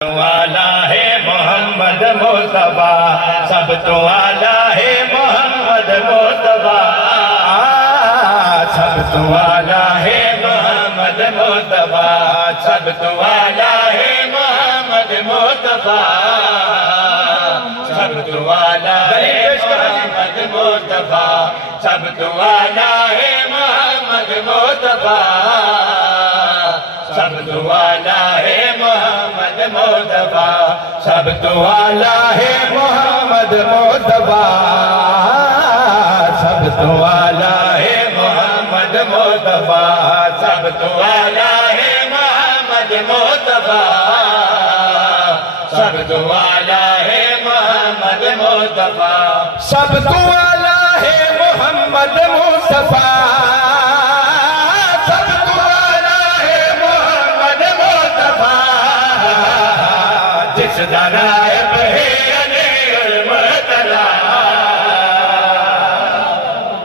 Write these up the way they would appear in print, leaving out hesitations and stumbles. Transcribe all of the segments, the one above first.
والا ہے محمد مصطفیٰ، سب تو والا ہے محمد مصطفیٰ، سب تو والا ہے محمد مصطفیٰ، سب تو والا ہے محمد مصطفیٰ، سب تو والا ہے محمد مصطفیٰ، سب تو والا ہے محمد مصطفیٰ، سب تو والا ہے محمد مصطفیٰ، سب تو والا ہے محمد مصطفیٰ، سب تو والا ہے محمد مصطفیٰ، سب تو والا ہے محمد مصطفیٰ، سب تو والا ہے محمد مصطفیٰ، سب تو والا ہے محمد مصطفیٰ، نائب ہے علی المرتضی،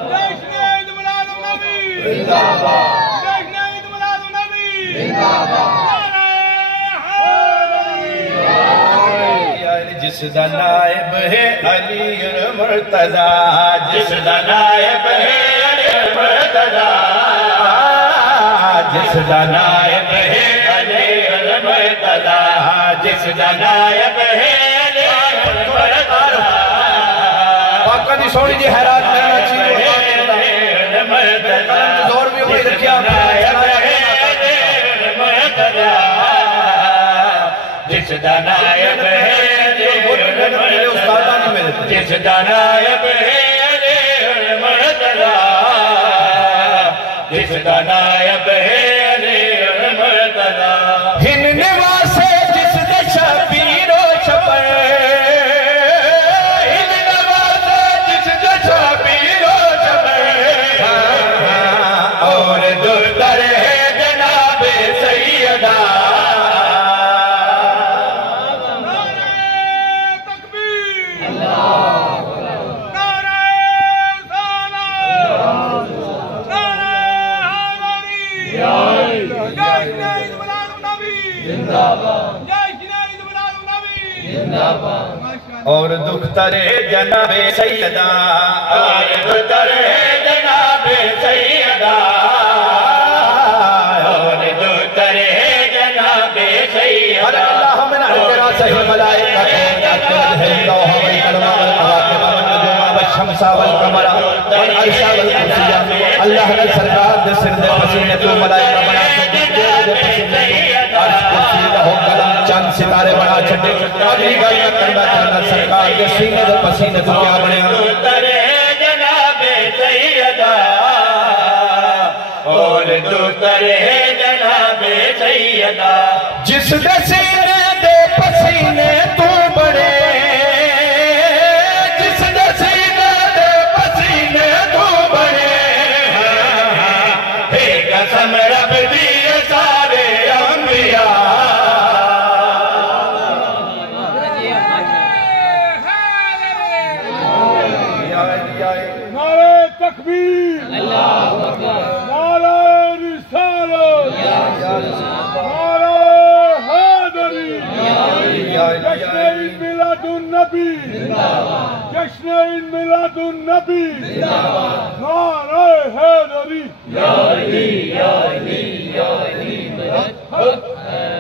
جشن عید میلاد النبی زندہ باد، جشن عید میلاد النبی زندہ باد، جس دا نائب ہے علی المرتضی، جس دا نائب ہے علی المرتضی، جس دا نائب ہے علی المرتضی، جس دا نائب ہے علی المرتضی، پاکہ دی سونی جی حیرات کرنا چاہیے، زور بھی ہوئی رکھیا جس دا نائب ہے علی المرتضی، جس دا نائب ہے علی المرتضی، جس دا نائب ہے علی المرتضی، ہن نواز ہے جس دا شبیر و شبر، ہن نواز ہے جس دا شبیر و شبر، اور درتر ہے جناب سیدہ، اور دختر جناب سیدہ، اور دختر جناب سیدہ، اور دختر جناب سیدہ، اللہ من اعتراض ملائکہ اللہ والشمس والقمر والعرش والکرسی، اللہ نے سرکار دے سر دے پسینے تو ملائکہ بنا چند ستارے بنا چھٹے، اگلی گل میں کرنا چاہنا سرکار کے سینے دے پسینے تو کیا بنے دوتر ہے جناب سیدہ، اور دوتر ہے جناب سیدہ، جس دے سینے دے پسینے تو بڑے، جس دے سینے دے پسینے تو بڑے، اے قسم رب دی سارے انبیاء، نعرہ تکبیر، نعرہ رسالت، نعرہ حیدری، جشن عید میلاد النبی، جشن عید میلاد النبی، نعرہ حیدری،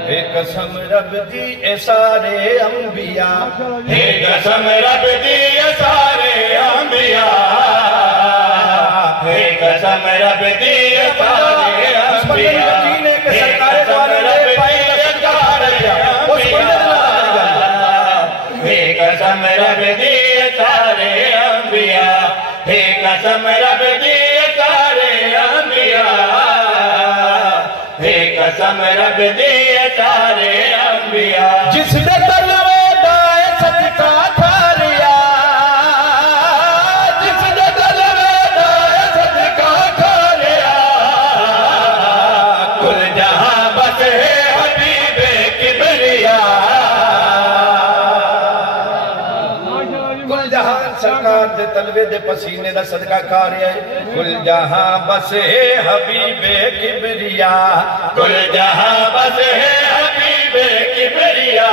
اے قسم رب دی اے سارے انبیاء، اے قسم رب دی اے سارے انبیاء، اے قسم رب دی اے سارے انبیاء، اے قسم رب دی اے سارے انبیاء، اے قسم رب دی اے سارے انبیاء، اے قسم رب دی اے سارے انبیاء، اے قسم رب دی اے سارے انبیاء، جس نے تلوے دائے صدقہ کھا لیا، جس نے تلوے دائے صدقہ کھا لیا، کل جہاں بس ہے حبیب کبریا، کل جہاں سرکار دے تلوے دے پسینے دا صدقہ کھا رہا ہے، کل جہاں بس ہے حبیب کبریا، کل جہاں بس ہے حبیب کبریا،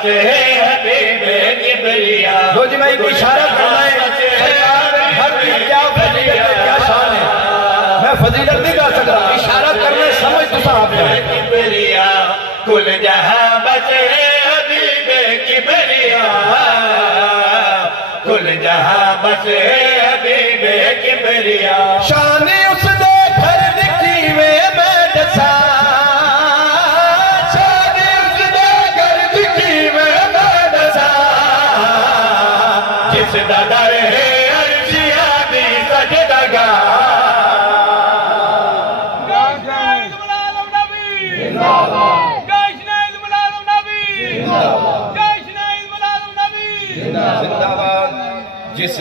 بس ہے حبیب کبریا جو جی میں ایک اشارہ کرنا ہے ہر چیز کیا فضیلت ہے کیا شان ہے میں فضیلت نہیں کر سکتا اشارہ کرنا ہے سمجھ تو صاحب ہے کبریا کل جہاں بس ہے حبیب کبریا کل جہاں بس ہے حبیب کبریا شان اس نے گھر دکھی میں دسا شان اس نے گھر دکھی میں دسا جس دا در ہے عرشیاں دی سجدگاہ جس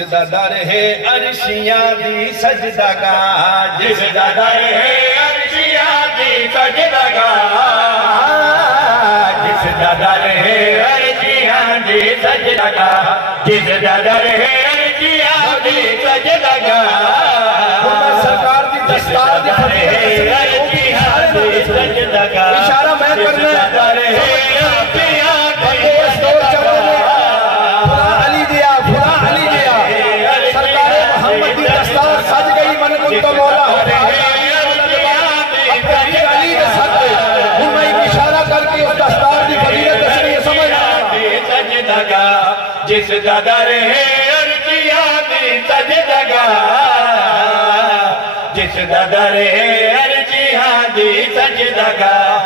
دا در ہے عرشیاں دی سجدگاہ جس دا در ہے عرشیاں دی سجدگاہ جس دا در ہے عرشیاں دی سجدگاہ جس دا در ہے عرشیاں دی سجدگاہ سرکار دی دستار دی سجدگاہ اشارہ میں کرنا ہے تو مولا ہوں میں ایک اشارہ کر کے اس دستار دی فضیلت اس لیے سمجھنا جس دا در ہے عرشیاں دی سجدگاہ جس دا در ہے عرشیاں دی سجدگاہ